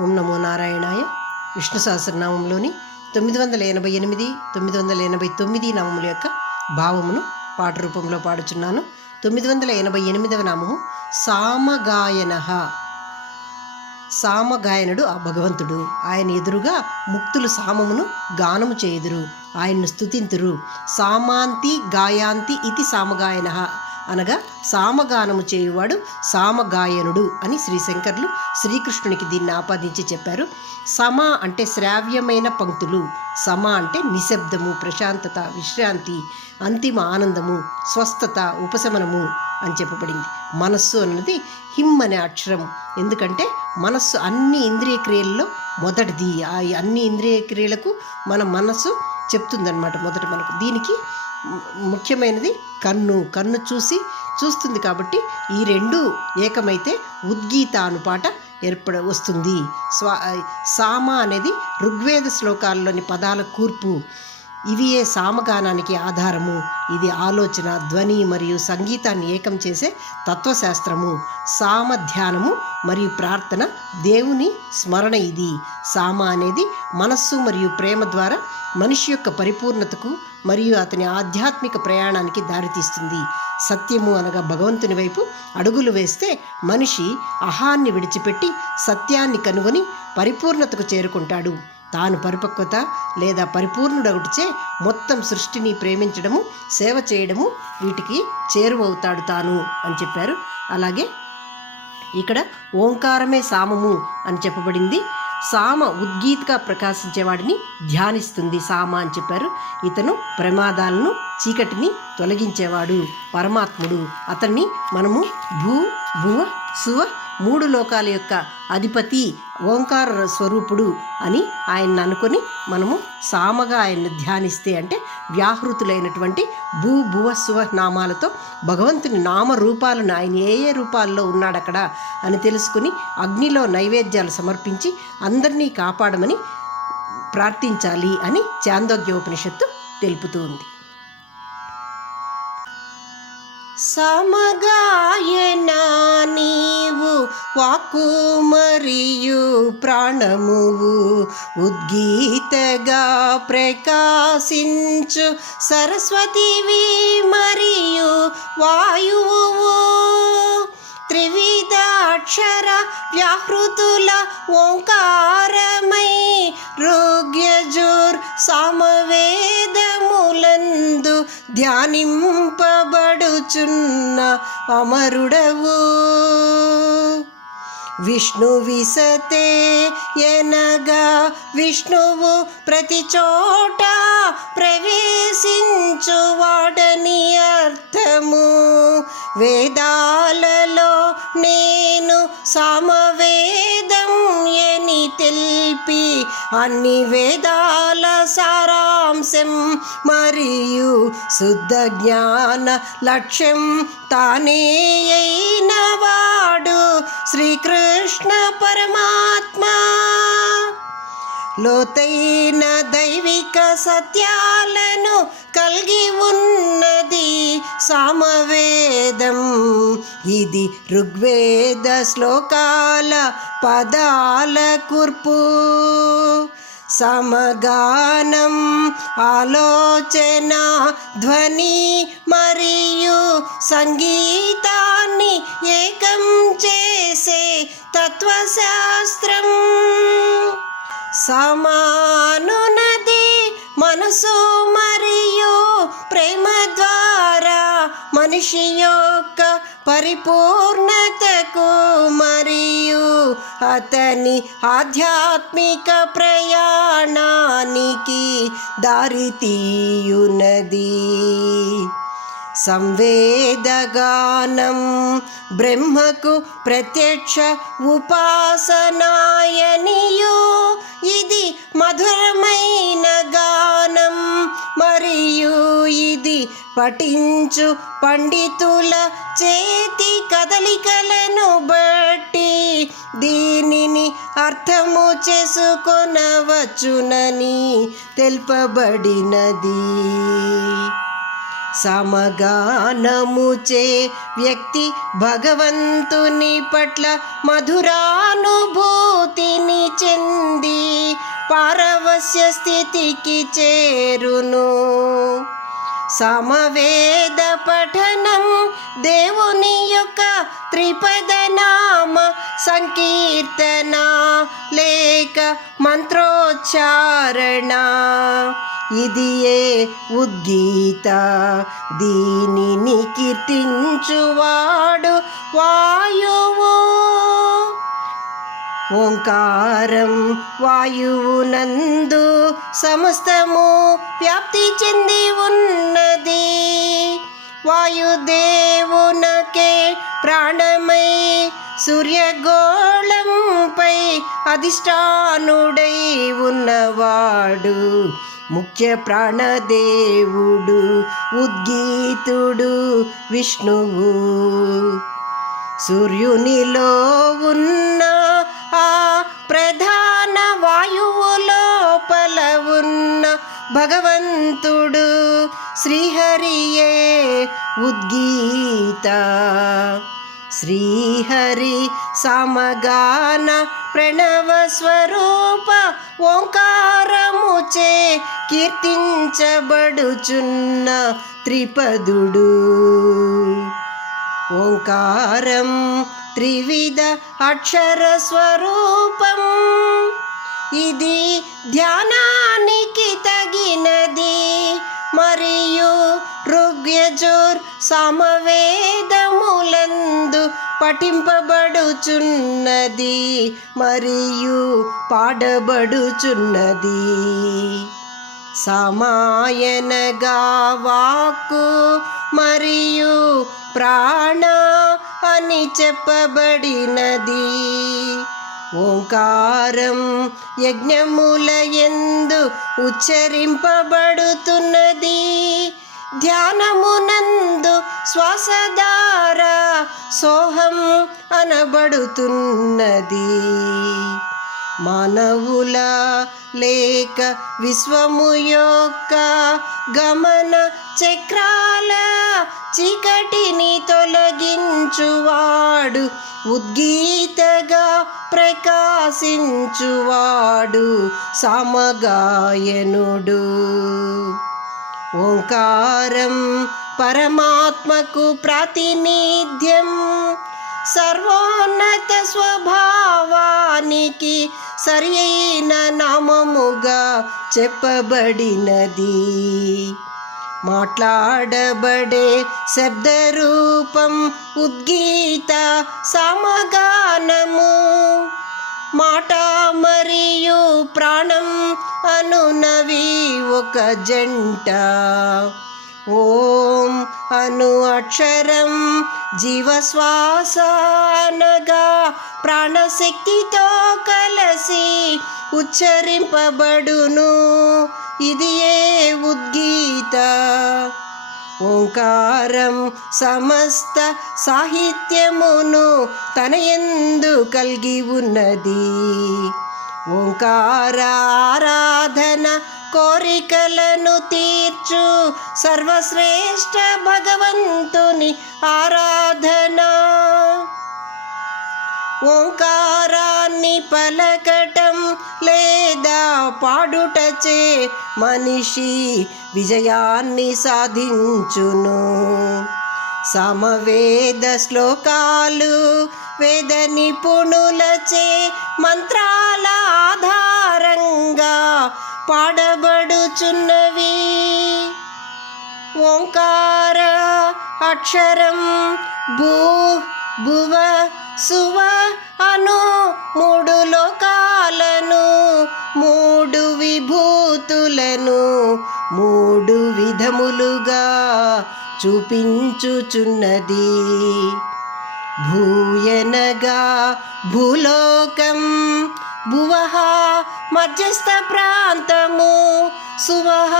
ఓం నమో నారాయణాయ. విష్ణు సహస్రనామంలోని 988, 989 నామముల యొక్క భావమును పాట రూపంలో పాడుచున్నాను. 988వ నామము సామగాయన. సామగాయనుడు ఆ భగవంతుడు. ఆయన ఎదురుగా ముక్తులు సామమును గానము చేయుదురు, ఆయన్ను స్తుతింతురు. సామాంతి గాయాంతి ఇది సామగాయన అనగా సామగానము చేయువాడు సామగాయనుడు అని శ్రీశంకర్లు శ్రీకృష్ణునికి దీన్ని ఆపాదించి చెప్పారు. సమ అంటే శ్రావ్యమైన పంక్తులు, సమ అంటే నిశ్శబ్దము, ప్రశాంతత, విశ్రాంతి, అంతిమ ఆనందము, స్వస్థత, ఉపశమనము అని చెప్పబడింది. మనస్సు అన్నది హిమ్ అనే అక్షరం. ఎందుకంటే మనస్సు అన్ని ఇంద్రియ క్రియల్లో మొదటిది. ఆ అన్ని ఇంద్రియ క్రియలకు మన మనస్సు చెప్తుందన్నమాట మొదట మనకు. దీనికి ముఖ్యమైనది కన్ను చూస్తుంది కాబట్టి ఈ రెండు ఏకమైతే ఉద్గీత అను పాట వస్తుంది. సామ అనేది ఋగ్వేద శ్లోకాల్లోని పదాల కూర్పు. ఇవియే సామగానానికి ఆధారము. ఇది ఆలోచన, ధ్వని మరియు సంగీతాన్ని ఏకం చేసే తత్వశాస్త్రము. సామ ధ్యానము మరియు ప్రార్థన, దేవుని స్మరణ. ఇది సామ అనేది మనస్సు మరియు ప్రేమ ద్వారా మనిషి యొక్క పరిపూర్ణతకు మరియు అతని ఆధ్యాత్మిక ప్రయాణానికి దారితీస్తుంది. సత్యము అనగా భగవంతుని వైపు అడుగులు వేస్తే మనిషి అహాన్ని విడిచిపెట్టి సత్యాన్ని కనుగొని పరిపూర్ణతకు చేరుకుంటాడు. తాను పరిపక్వత లేదా పరిపూర్ణుడగుటిచే మొత్తం సృష్టిని ప్రేమించడము, సేవ చేయడము, వీటికి చేరువవుతాడు తాను అని చెప్పారు. అలాగే ఇక్కడ ఓంకారమే సామము అని చెప్పబడింది. సామ ఉద్గీతగా ప్రకాశించేవాడిని ధ్యానిస్తుంది సామ అని చెప్పారు. ఇతను ప్రమాదాలను, చీకటిని తొలగించేవాడు, పరమాత్ముడు. అతన్ని మనము భూ భువ సువ 3 లోకాల యొక్క అధిపతి, ఓంకార స్వరూపుడు అని ఆయన్ని అనుకొని మనము సామగా ఆయన్ని ధ్యానిస్తే, అంటే వ్యాహృతులైనటువంటి భూ భువ సువ నామాలతో భగవంతుని నామరూపాలను, ఆయన ఏ ఏ రూపాల్లో ఉన్నాడు అక్కడ అని తెలుసుకుని అగ్నిలో నైవేద్యాలు సమర్పించి అందరినీ కాపాడమని ప్రార్థించాలి అని చాందోగ్యోపనిషత్తు తెలుపుతూ ఉంది. సమగాయనా నీవు వాక్కు మరియు ప్రాణమువు, ఉద్గీతగా ప్రకాశించు సరస్వతివి మరియు వాయువు, త్రివిధాక్షర వ్యాహృతుల ఓంకారమై ఋగ్యజుర్ సామవేదములందు ధ్యానింపబడుచున్న అమరుడవు. విష్ణు విసతే ఎనగా విష్ణువు ప్రతి చోట ప్రవేశించువాడని అర్థము. వేదాలలో నేను సామవేదం ఎని తెలిపి అన్ని వేదాల సారాంశం మరియు శుద్ధ జ్ఞాన లక్ష్యం తానే అయినవాడు శ్రీకృష్ణ పరమాత్మ. లోతైన దైవిక సత్యాలను కలిగి ఉన్నది సామవేదం. ఇది ఋగ్వేద శ్లోకాల పదాల కూర్పు. సమగానం ఆలోచన, ధ్వని మరియు సంగీతాన్ని ఏకం చేసే తత్వశాస్త్రం. సమానునది మనసు మరియు ప్రేమ ద్వారా మనిషి యొక్క పరిపూర్ణతకు మరియు అతని ఆధ్యాత్మిక ప్రయాణానికి దారితీయునది. సంవేదగానం బ్రహ్మకు ప్రత్యక్ష ఉపాసనాయనియు. ఇది మధురమైన గానం మరియు ఇది పఠించు పండితుల చేతి కదలికలను బట్టి దీనిని అర్థము చేసుకొనవచ్చునని తెలుపబడినది. సమగానముచే వ్యక్తి భగవంతుని పట్ల మధురానుభూతిని చెంది పారవస్య స్థితికి చేరును. సమవేద పఠనం దేవుని యొక్క త్రిపదనామ సంకీర్తన లేక మంత్రోచ్చారణ, ఇది ఏ ఉద్గీత. దీనిని కీర్తించువాడు వాయువు. ఓంకారం వాయువునందు సమస్తము వ్యాప్తి చెంది ఉన్నది. వాయుదేవునకే ప్రాణమై సూర్యగోళంపై అధిష్టానుడై ఉన్నవాడు ముఖ్య ప్రాణదేవుడు ఉద్గీతుడు విష్ణువు. సూర్యునిలో ఉన్న ఆ ప్రధాన వాయువు లోపల ఉన్న భగవంతుడు శ్రీహరియే ఉద్గీత. శ్రీహరి సమగాన ప్రణవ స్వరూప ఓంకారముచే కీర్తించబడుచున్న త్రిపదుడు. ఓంకారం త్రివిధ అక్షర స్వరూపం. ఇది ధ్యానానికి తగినది మరియు ఋగ్యజుర్ సమవేదములందు పఠింపబడుచున్నది మరియు పాడబడుచున్నది. సమాయనగా వాక్కు మరియు ప్రాణ అని చెప్పబడినది. ఓంకారం యజ్ఞముల యందు ఉచ్చరింపబడుతున్నది. ధ్యానమునందు శ్వాసధార సోహం అనబడుతున్నది. మానవుల లేక విశ్వము యొక్క గమన చక్రాల చీకటిని తొలగించువాడు ఉద్గీతగా ప్రకాశించువాడు సమగాయనుడు. ఓంకారం పరమాత్మకు ప్రాతినిధ్యం. సర్వోన్నత స్వభావానికి సరియైన నామముగా చెప్పబడినది. మాట్లాడబడే శబ్దరూపం ఉద్గీత సమగానము. మాట మరియు ప్రాణం అనునవి ఒక జంట. ఓం అను అక్షరం జీవశ్వాస అనగా ప్రాణశక్తితో కలసి ఉచ్చరింపబడును. ఇది ఏ ఉద్గీత. ఓంకారం సమస్త సాహిత్యమును తన యందు కలిగి ఉన్నది. ఓంకార ఆరాధన కోరికలను తీర్చు సర్వశ్రేష్ఠ భగవంతుని ఆరాధన. ఓంకారాన్ని పలకటం లేదా పాడుటచే మనిషి విజయాన్ని సాధించును. సమవేద శ్లోకాలు వేద నిపుణులచే మంత్రాల ఆధారంగా పాడబడుచున్నవి. ఓంకార అక్షరం భూ భువ సువ అను మూడు లోకాలను, మూడు విభూతులను మూడు విధములుగా చూపించుచున్నది. భూయనగా భూలోకం, భువః మధ్యస్థ ప్రాంతము, సువః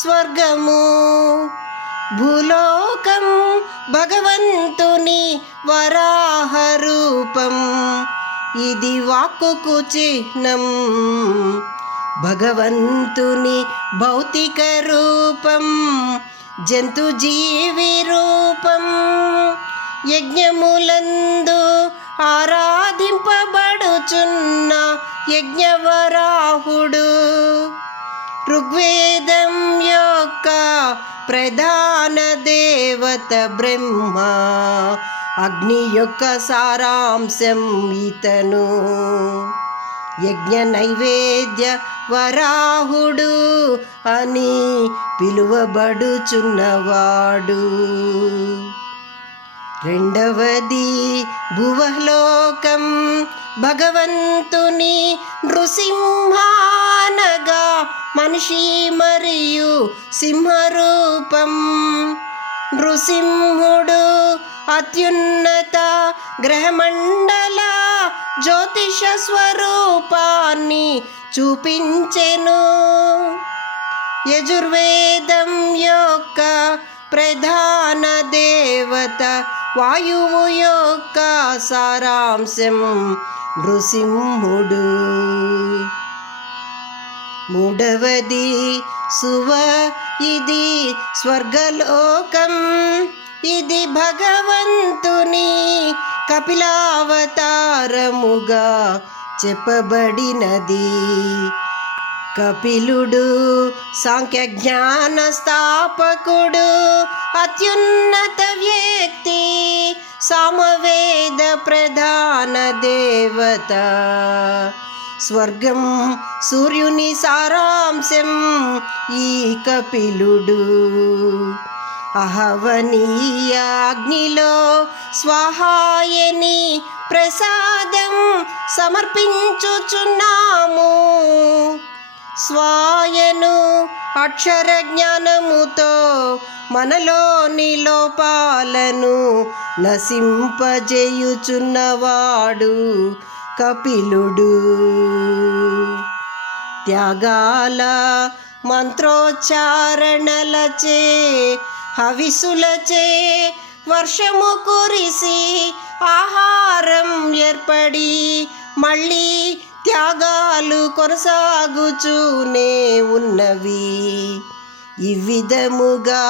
స్వర్గము. భూలోకం భగవంతుని వరాహ రూపం, ఇది వాక్కుకు చిహ్నం. భగవంతుని భౌతిక రూపం జంతు జీవి రూపం యజ్ఞములందు ఆరాధింపబడుచున్న యజ్ఞవరాహుడు ఋగ్వేదం యొక్క ప్రధాన దేవత బ్రహ్మ అగ్ని యొక్క సారాంశం ఇతను యజ్ఞ నైవేద్య వరాహుడు అని పిలువబడుచున్నవాడు రెండవది భువలోకం భగవంతుని నృసింహానగా మనిషి మరియు సింహరూపం నృసింహుడు అత్యున్నత గ్రహమండల జ్యోతిష స్వరూపాన్ని చూపించెను యజుర్వేదం యొక్క ప్రధాన దేవత వాయువు యొక్క సారాంశం నృసింహుడు మూడవది సువ ఇది స్వర్గలోకం ఇది భగవంతుని కపిలావతారముగా చెప్పబడినది కపిలుడు సాంఖ్య జ్ఞాన స్థాపకుడు అత్యున్నత వ్యక్తి సామవేద ప్రధాన దేవత స్వర్గం సూర్యుని సారాంశం ఈ కపిలుడు అహవనీయ అగ్నిలో స్వాహాయని ప్రసాదం సమర్పించుచున్నాము స్వాయను అక్షర జ్ఞానముతో మనలోని లోపాలను నశింపజేయుచున్నవాడు కపిలుడు త్యాగాల మంత్రోచ్చారణలచే హవిసులచే వర్షము కురిసి ఆహారం ఏర్పడి మళ్ళీ త్యాగాలు కొనసాగుచూనే ఉన్నవి ఈ విధముగా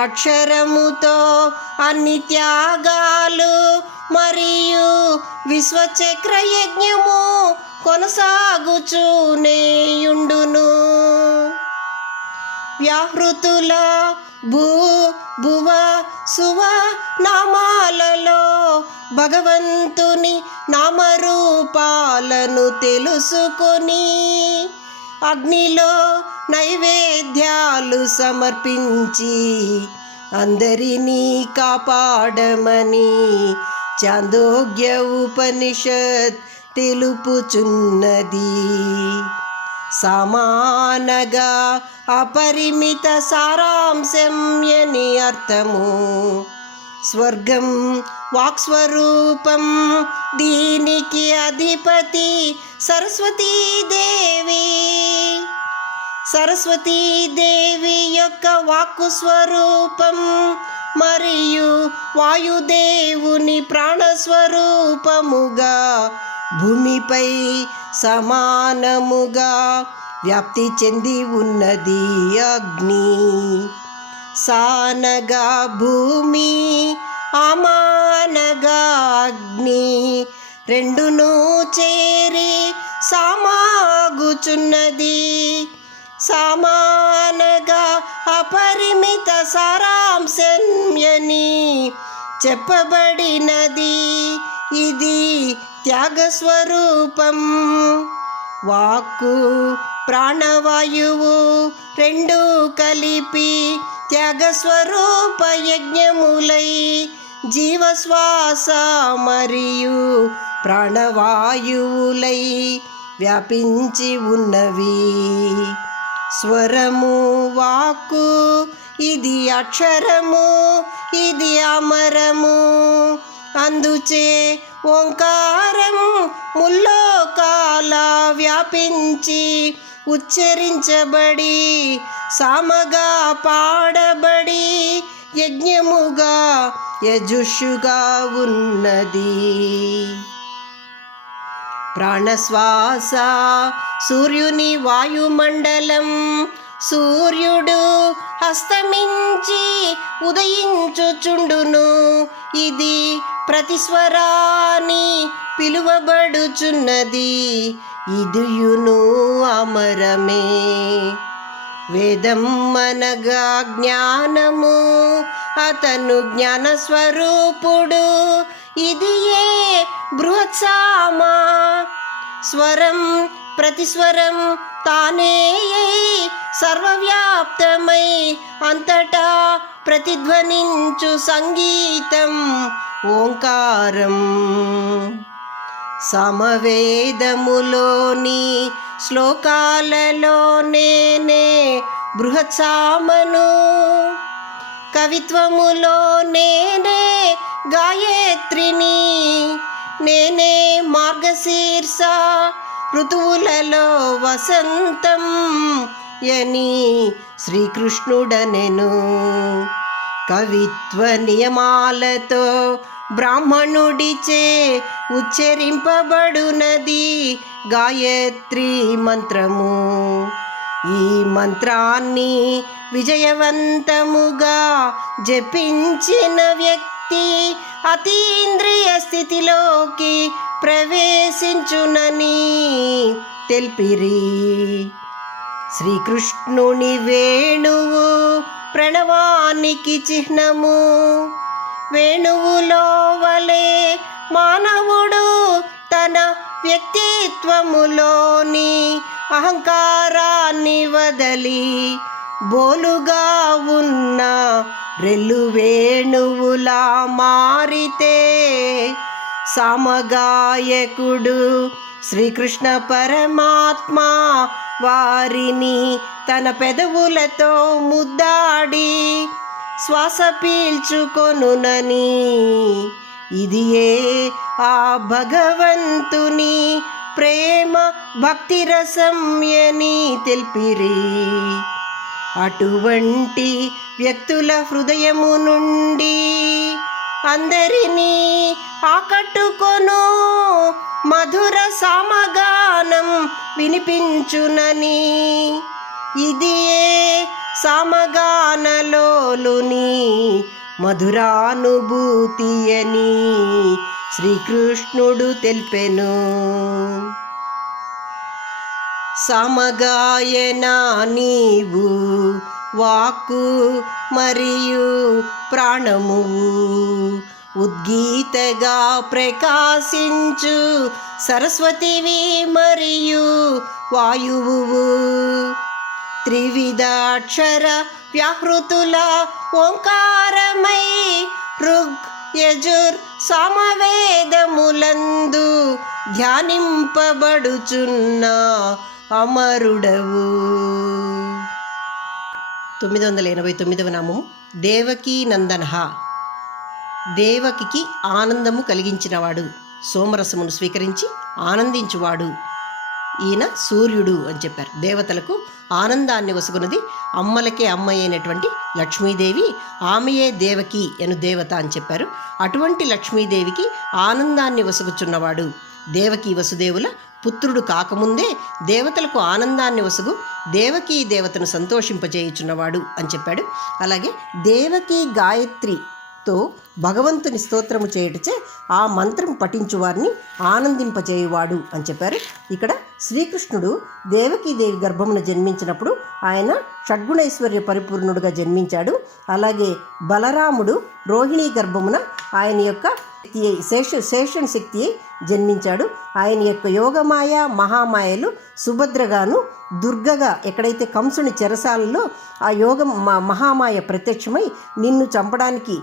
అక్షరముతో అన్ని త్యాగాలు మరియు విశ్వచక్ర యజ్ఞము కొనసాగుచూనేయుండును వ్యాహృతుల భువ సువ నామాలలో భగవంతుని నామరూపాలను తెలుసుకొని అగ్నిలో నైవేద్యాలు సమర్పించి అందరినీ కాపాడమని చాందోగ్య ఉపనిషత్ తెలుపుచున్నది సమానగా అపరిమిత సారాంశం అని అర్థము స్వర్గం వాక్స్వరూపం దీనికి అధిపతి సరస్వతీదేవి యొక్క వాక్కు స్వరూపం మరియు వాయుదేవుని ప్రాణస్వరూపముగా భూమిపై సమానముగా వ్యాప్తి చెంది ఉన్నది అగ్ని సానగా భూమి అమానగా అగ్ని రెండును చేరి సామాగుచున్నది సమానగా అపరిమిత సారాంశం అని చెప్పబడినది ఇది త్యాగస్వరూపం వాక్కు ప్రాణవాయువు రెండు కలిపి త్యాగస్వరూప యజ్ఞములై జీవశ్వాస మరియు ప్రాణవాయువులై వ్యాపించి ఉన్నవి స్వరము వాక్కు ఇది అక్షరము ఇది అమరము అందుచే ఓంకారం ముల్లోకాల వ్యాపించి ఉచ్చరించబడి సామగా పాడబడి యజ్ఞముగా యజుషుగా ఉన్నది ప్రాణశ్వాస సూర్యుని వాయుమండలం సూర్యుడు హస్తమించి ఉదయించుచుండును. ఇది ప్రతిస్వరాని పిలువబడుచున్నది. ఇదియును అమరమే. వేదం అనగా జ్ఞానము, అతను జ్ఞానస్వరూపుడు. ఇది ఏ బృహత్సామ. స్వరం ప్రతిస్వరం తానే సర్వవ్యాప్తమై అంతటా ప్రతిధ్వనించు సంగీతం ఓంకారం. సమవేదములోని శ్లోకాలలో నేనే బృహత్సామను. కవిత్వములో నేనే గాయత్రిని. నేనే మార్గశీర్ష ఋతువులలో వసంతం యని శ్రీకృష్ణుడనెను. కవిత్వ నియమాలతో బ్రాహ్మణుడిచే ఉచ్చరింపబడునది గాయత్రి మంత్రము. ఈ మంత్రాన్ని విజయవంతముగా జపించిన వ్యక్తి అతీంద్రియ స్థితిలోకి ప్రవేశించునని తెల్పిరి. శ్రీకృష్ణుని వేణువు ప్రణవానికి చిహ్నము. వేణువులో వలె మానవుడు తన వ్యక్తిత్వములోని అహంకారాన్ని వదలి బోలుగా ఉన్న రెల్లు వేణువులా మారితే సమగాయకుడు శ్రీకృష్ణ పరమాత్మ వారిని తన పెదవులతో ముద్దాడి శ్వాస పీల్చుకొనునని. ఇదియే ఆ భగవంతుని ప్రేమ భక్తి రసం అని తెల్పిరి. అటువంటి వ్యక్తుల హృదయము నుండి అందరినీ ఆకట్టుకొను మధుర సామగానం వినిపించునని. ఇదియే సామగానలోలుని మధురానుభూతి అని శ్రీకృష్ణుడు తెల్పెను. సమగాయన నీవు వాక్కు మరియు ప్రాణము. ఉద్గీతగా ప్రకాశించు సరస్వతివి మరియు వాయువు. త్రివిధాక్షర వ్యాహృతుల ఓంకారమై ఋగ్ యజుర్ సామవేదములందు ధ్యానింపబడుచున్న అమరుడవు. 989వ నామము దేవకీ నందన. దేవకికి ఆనందము కలిగించినవాడు, సోమరసమును స్వీకరించి ఆనందించువాడు. ఈయన సూర్యుడు అని చెప్పారు. దేవతలకు ఆనందాన్ని వసుకున్నది అమ్మలకే అమ్మ అయినటువంటి లక్ష్మీదేవి. ఆమెయే దేవకి అను దేవత అని చెప్పారు. అటువంటి లక్ష్మీదేవికి ఆనందాన్ని వసుగుచున్నవాడు. దేవకి వసుదేవుల పుత్రుడు కాకముందే దేవతలకు ఆనందాన్ని వసుగు దేవకీ దేవతను సంతోషింపజేయుచున్నవాడు అని చెప్పాడు. అలాగే దేవకీ గాయత్రితో భగవంతుని స్తోత్రము చేయుటచే ఆ మంత్రం పఠించు వారిని ఆనందింపజేయువాడు అని చెప్పారు. ఇక్కడ శ్రీకృష్ణుడు దేవకీదేవి గర్భమున జన్మించినప్పుడు ఆయన షడ్గుణైశ్వర్య పరిపూర్ణుడుగా జన్మించాడు. అలాగే బలరాముడు రోహిణీ గర్భమున ఆయన యొక్క శేషన్ శక్తి జన్మించాడు. ఆయన యొక్క యోగమాయ మహామాయలు సుభద్రగాను దుర్గగా ఎక్కడైతే కంసుని చెరసాలలో ఆ మహామాయ ప్రత్యక్షమై నిన్ను చంపడానికి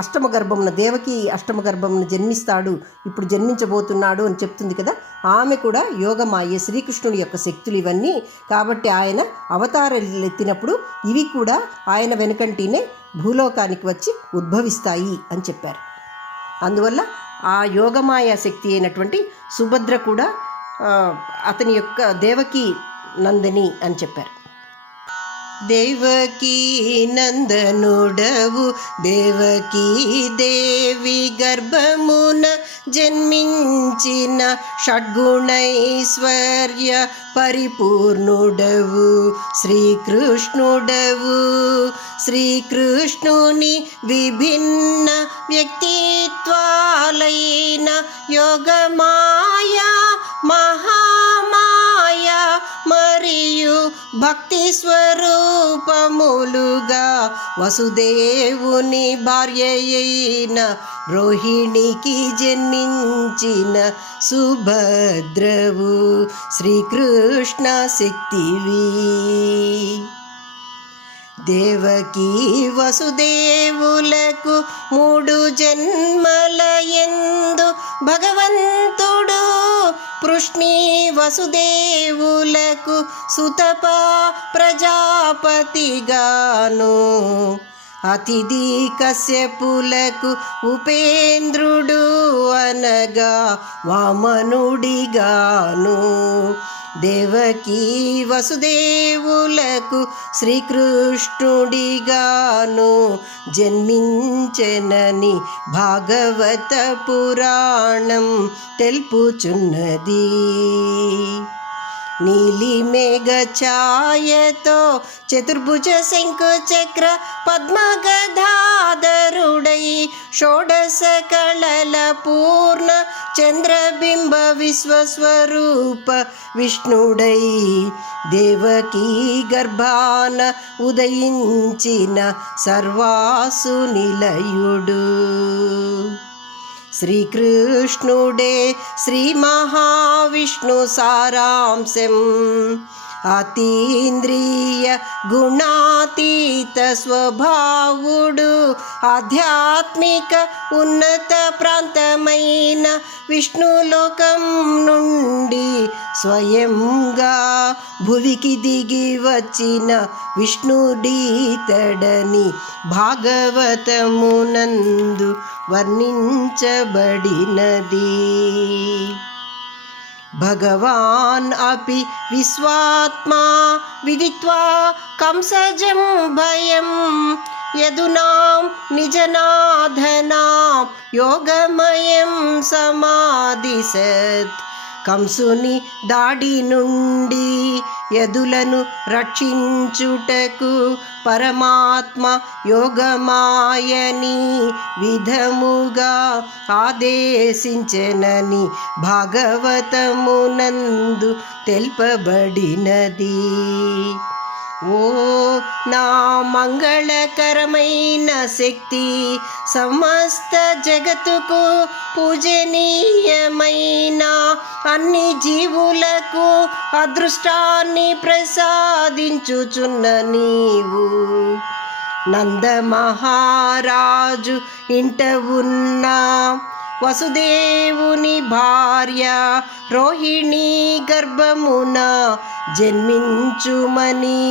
అష్టమ గర్భమున దేవకి అష్టమ గర్భమున జన్మిస్తాడు, ఇప్పుడు జన్మించబోతున్నాడు అని చెప్తుంది కదా. ఆమె కూడా యోగమాయ, శ్రీకృష్ణుడి యొక్క శక్తులు ఇవన్నీ. కాబట్టి ఆయన అవతారాలు ఎత్తినప్పుడు ఇవి కూడా ఆయన వెనుకంటినే భూలోకానికి వచ్చి ఉద్భవిస్తాయి అని చెప్పారు. అందువల్ల ఆ యోగమాయ శక్తి అయినటువంటి సుభద్ర కూడా అతని యొక్క దేవకి నందిని అని చెప్పారు. దేవకీ నందనుడవు దేవకీ దేవి గర్భమున జన్మించిన షడ్గుణైశ్వర్య పరిపూర్ణుడవు శ్రీకృష్ణుడవు. శ్రీకృష్ణుని విభిన్న వ్యక్తిత్వాలైన యోగమాయా, మహామాయ మరియు భక్తి స్వరూపములుగా వసుదేవుని భార్యయైన రోహిణికి జన్మించిన సుభద్రవు శ్రీకృష్ణ శక్తివి. దేవకీ వసుదేవులకు 3 జన్మలయందు భగవంతుడు పృష్ణి వసుదేవులకు సుతప ప్రజాపతిగాను, అతిథి కశ్యపులకు ఉపేంద్రుడు అనగా వామనుడిగాను, దేవకీ వసుదేవులకు శ్రీకృష్ణుడిగాను జన్మించెనని భాగవత పురాణం తెలుపుచున్నది. నీలి మేఘ ఛాయతో చతుర్భుజ శంకు చక్ర పద్మగధాధరుడై షోడశ కళల పూర్ణ చంద్రబింబ విశ్వస్వరూప విష్ణుడై దేవకీ గర్భాన ఉదయించిన సర్వాసు నిలయుడు శ్రీకృష్ణుడే శ్రీ మహావిష్ణు సారాంశం. అతీంద్రియ గుణాతీత స్వభావుడు ఆధ్యాత్మిక ఉన్నత ప్రాంతమైన విష్ణులోకం నుండి స్వయంగా భువికి దిగి వచ్చిన విష్ణుడీతడని భాగవతమునందు వర్ణించబడినది. భగవాన్ అపి విశ్వాత్మా విదిత్వా కంసజం భయం యదునాం నిజనాథనాం యోగమయం సమాదిశత్. కంసుని దాడి నుండి యదులను రక్షించుటకు పరమాత్మ యోగమాయని విధముగా ఆదేశించెనని భాగవతమునందు తెలుపబడినది. ఓ నా మంగళకరమైన శక్తి, సమస్త జగత్తుకు పూజనీయమైన అన్ని జీవులకు అదృష్టాన్ని ప్రసాదించుచున్న నీవు నందమహారాజు ఇంట ఉన్న వసుదేవుని భార్య రోహిణి గర్భమున జన్మించుమని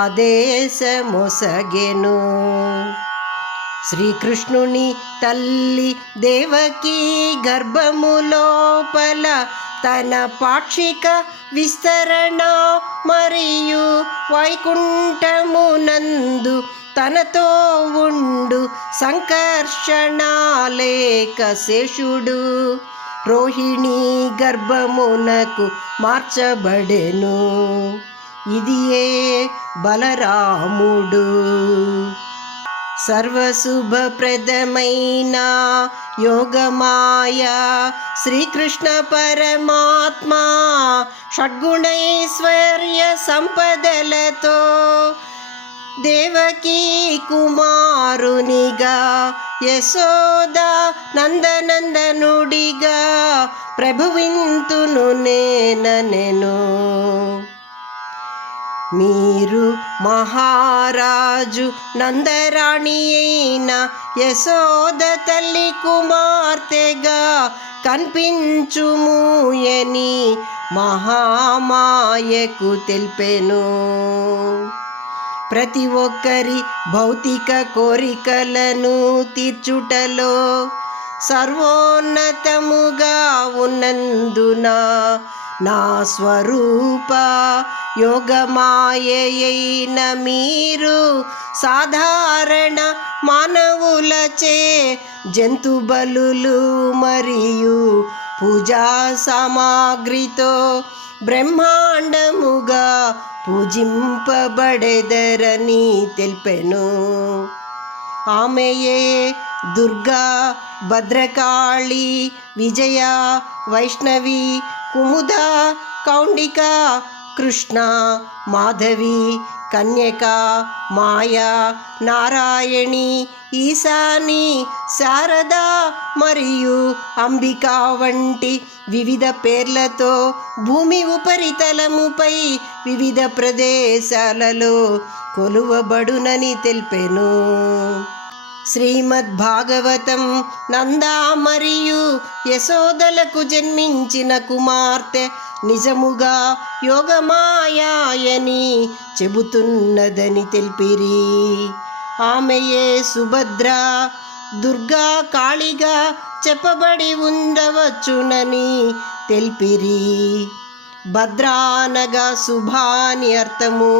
ఆదేశమొసగెను. శ్రీకృష్ణుని తల్లి దేవకీ గర్భములోపల తన పాక్షిక విస్తరణ మరియు వైకుంఠమునందు తనతో ఉండు సంకర్షణాలేక శేషుడు రోహిణి గర్భమునకు మార్చబడెను. ఇదియే బలరాముడు. సర్వశుభప్రదమైన యోగమాయ శ్రీకృష్ణ పరమాత్మ షడ్గుణైశ్వర్య సంపదలతో దేవకీ కుమారునిగా యశోద నందనందనుడిగా ప్రభువింతును నేనెను. మీరు మహారాజు నందరాణి అయిన యశోద తల్లి కుమార్తెగా కనిపించుముయని మహామాయకు తెలిపెను. ప్రతి ఒక్కరి భౌతిక కోరికలను తీర్చుటలో సర్వోన్నతముగా ఉన్నందున నా స్వరూప యోగమాయైన మీరు సాధారణ మానవులచే జంతు బలులు మరియు పూజా సామాగ్రితో బ్రహ్మాండముగా పూజింపబడెదరని తెలిపెను. ఆమెయే దుర్గా, భద్రకాళి, విజయ, వైష్ణవి, కుముద, కౌండిక, కృష్ణ, మాధవి, కన్యక, మాయా, నారాయణి, ఈశాని, శారద మరియు అంబిక వంటి వివిధ పేర్లతో భూమి ఉపరితలముపై వివిధ ప్రదేశాలలో కొలువబడునని తెలిపెను. శ్రీమద్భాగవతం నందా మరియు యశోదలకు జన్మించిన కుమార్తె నిజముగా యోగమాయని చెబుతున్నదని తెలిపిరి. ఆమెయే సుభద్ర, దుర్గా, కాళిగా చెప్పబడి ఉండవచ్చునని తెలిపిరి. భద్ర అనగా శుభ అని అర్థము.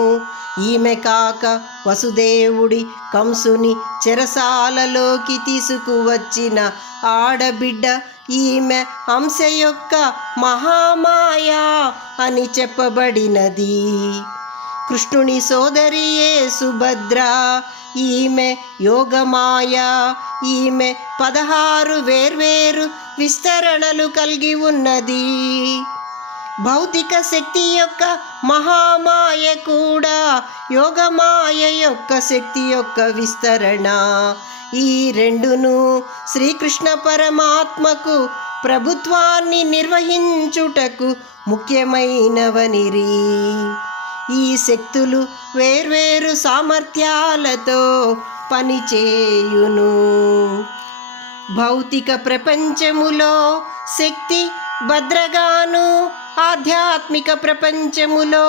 ఈమె కాక వసుదేవుడి కంసుని చెరసాలలోకి తీసుకువచ్చిన ఆడబిడ్డ ఈమె హంస యొక్క మహామాయ అని చెప్పబడినది. కృష్ణుని సోదరియే సుభద్ర. ఈమె యోగమాయ. ఈమె 16 వేర్వేరు విస్తరణలు కలిగి ఉన్నది. భౌతిక శక్తి యొక్క మహామాయ కూడా యోగమాయ యొక్క శక్తి యొక్క విస్తరణ. ఈ రెండును శ్రీకృష్ణ పరమాత్మకు ప్రభుత్వాన్ని నిర్వహించుటకు ముఖ్యమైనవనిరి. ఈ శక్తులు వేర్వేరు సామర్థ్యాలతో పనిచేయును. భౌతిక ప్రపంచములో శక్తి భద్రగాను, ఆధ్యాత్మిక ప్రపంచములో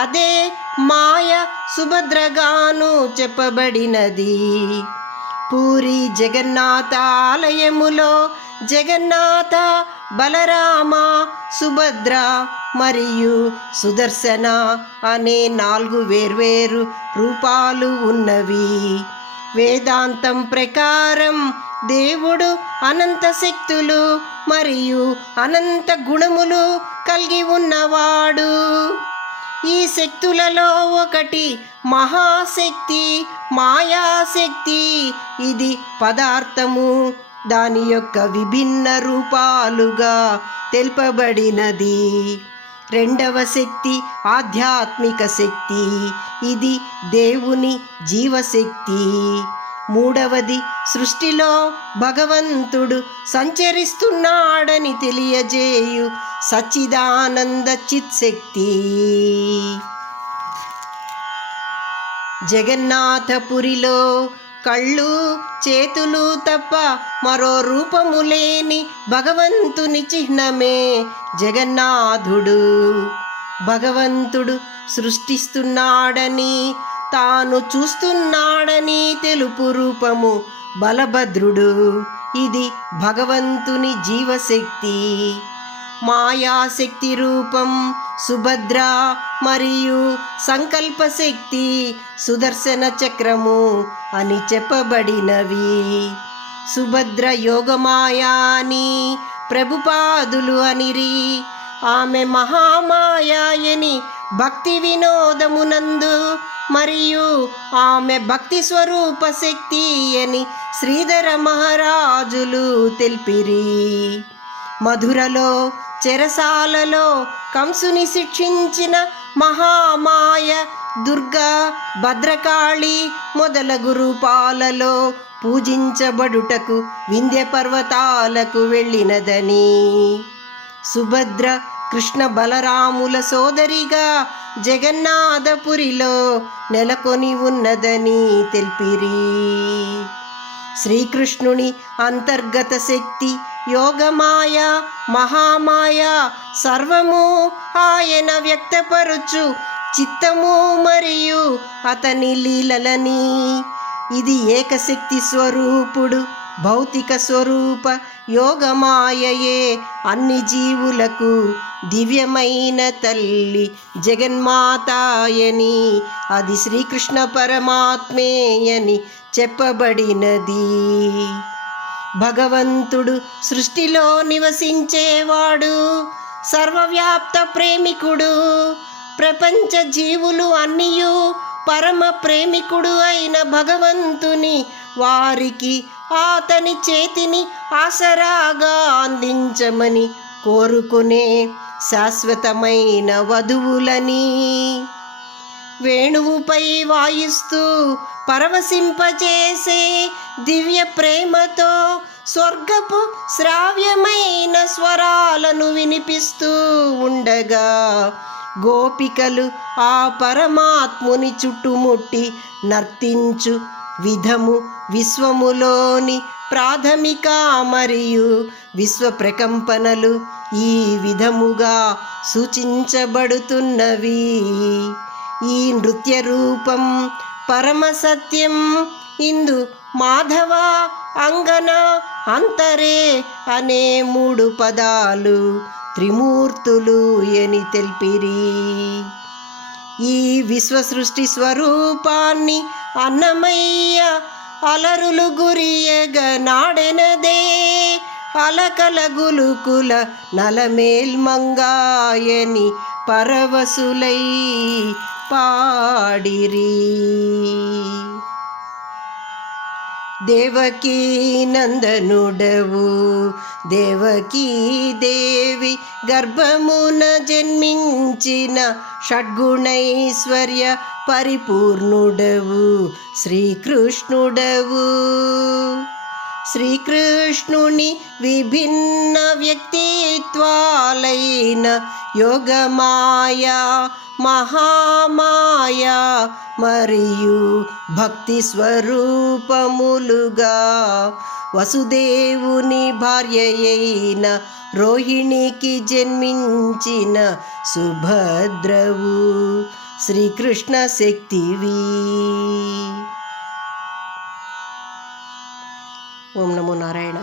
అదే మాయ సుభద్రగాను చెప్పబడినది. పూరి జగన్నాథ ఆలయములో జగన్నాథ, బలరామ, సుభద్ర మరియు సుదర్శన అనే 4 వేర్వేరు రూపాలు ఉన్నవి. వేదాంతం ప్రకారం దేవుడు అనంత శక్తులు మరియు అనంత గుణములు కలిగి ఉన్నవాడు. ఈ శక్తులలో ఒకటి మహాశక్తి, మాయాశక్తి. ఇది పదార్థము దాని యొక్క విభిన్న రూపాలుగా తెలుపబడినది. రెండవ శక్తి ఆధ్యాత్మిక శక్తి. ఇది దేవుని జీవశక్తి. మూడవది సృష్టిలో భగవంతుడు సంచరిస్తున్నాడని తెలియజేయు సచ్చిదానంద చిత్శక్తి. జగన్నాథపురిలో కళ్ళు, చేతులు తప్ప మరో రూపము లేని భగవంతుని చిహ్నమే జగన్నాథుడు. భగవంతుడు సృష్టిస్తున్నాడని, తాను చూస్తున్నాడని తెలుపు రూపము బలభద్రుడు. ఇది భగవంతుని జీవశక్తి. మాయాశక్తి రూపం సుభద్ర మరియు సంకల్పశక్తి సుదర్శన చక్రము అని చెప్పబడినవి. సుభద్ర యోగమాయా అని ప్రభుపాదులు అనిరి. ఆమె మహామాయని భక్తి వినోదమునందు మరియు ఆమె భక్తి స్వరూప శక్తి అని శ్రీధర మహారాజులు తెలిపిరి. మధురలో చెరసాలలో కంసుని శిక్షించిన మహామాయ దుర్గా, భద్రకాళి మొదలగు రూపాలలో పూజించబడుటకు వింధ్య పర్వతాలకు వెళ్ళినదని. సుభద్ర కృష్ణ బలరాముల సోదరిగా జగన్నాథపురిలో నెలకొని ఉన్నదని తెలిపిరి. శ్రీకృష్ణుని అంతర్గత శక్తి యోగమాయ, మహామాయ సర్వము ఆయన వ్యక్తపరుచు చిత్తము మరియు అతని లీలలని. ఇది ఏకశక్తి స్వరూపుడు భౌతిక స్వరూప యోగమాయయే అన్ని జీవులకు దివ్యమైన తల్లి జగన్మాతాయని, అది శ్రీకృష్ణ పరమాత్మేయని చెప్పబడినది. భగవంతుడు సృష్టిలో నివసించేవాడు, సర్వవ్యాప్త ప్రేమికుడు. ప్రపంచ జీవులు అన్నియు పరమ ప్రేమికుడు అయిన భగవంతుని వారికి అతని చేతిని ఆసరాగా అందించమని కోరుకునే శాశ్వతమైన వధువులని. వేణువుపై వాయిస్తూ పరవశింపచేసే దివ్య ప్రేమతో స్వర్గపు శ్రావ్యమైన స్వరాలను వినిపిస్తూ ఉండగా గోపికలు ఆ పరమాత్ముని చుట్టుముట్టి నర్తించు విధము విశ్వములోని ప్రాథమిక మరియు విశ్వ ప్రకంపనలు ఈ విధముగా సూచించబడుతున్నవి. ఈ నృత్య రూపం పరమ సత్యం. ఇందు మాధవ, అంగన, అంతరే అనే 3 పదాలు త్రిమూర్తులు అని తెలిపిరి. ఈ విశ్వ సృష్టి స్వరూపాన్ని అన్నమయ్య అలరులు గురియగ నాడెనదే, అలకల గులుకుల నలమేల్మంగాయని పరవశులై పాడిరి. దేవకీ నందనుడవు, దేవకీ దేవి గర్భమున జన్మించిన షడ్గుణైశ్వర్య పరిపూర్ణుడవు శ్రీకృష్ణుడవు. శ్రీకృష్ణుని విభిన్న వ్యక్తిత్వాలైన యోగమాయా, మహామాయా మరియు భక్తి స్వరూపములుగా వసుదేవుని భార్యయైన రోహిణికి జన్మించిన సుభద్రవు శ్రీకృష్ణ శక్తివి. ఓం నమో నారాయణ.